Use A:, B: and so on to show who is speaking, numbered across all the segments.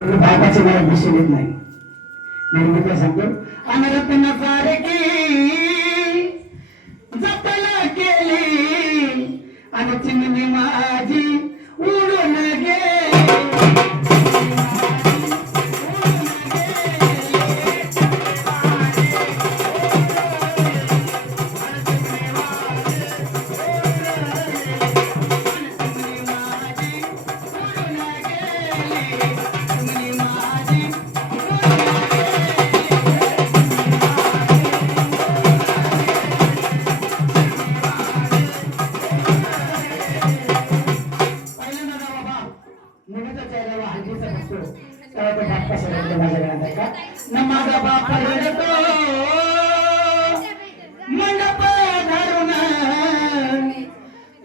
A: बापाचे मला दिसून येत नाही. म्हणून मी काय सांगतो? अनरत्न सारखी जपला केली आणि चिमणी माझी उडून गेली. मुलीचा चेहऱ्यावर हल्लीचा बसतो तेव्हा तो बाप कसा माझ्या घरात का? न माझा बाप रडतो मंडप धरून.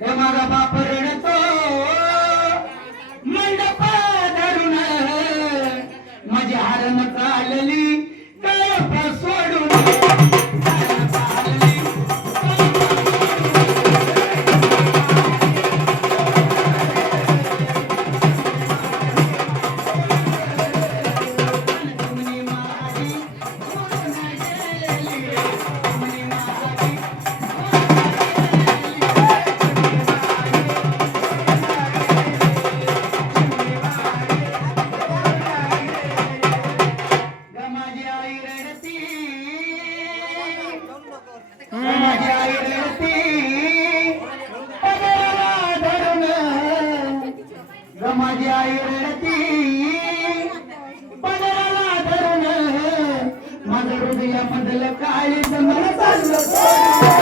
A: हे माझा बाप रडतो मंडप धरून. माझी चालली सोडून. ग माझी आई रडती. पदराला धरण माझं हृदयामधलं काळीज मला चाललं.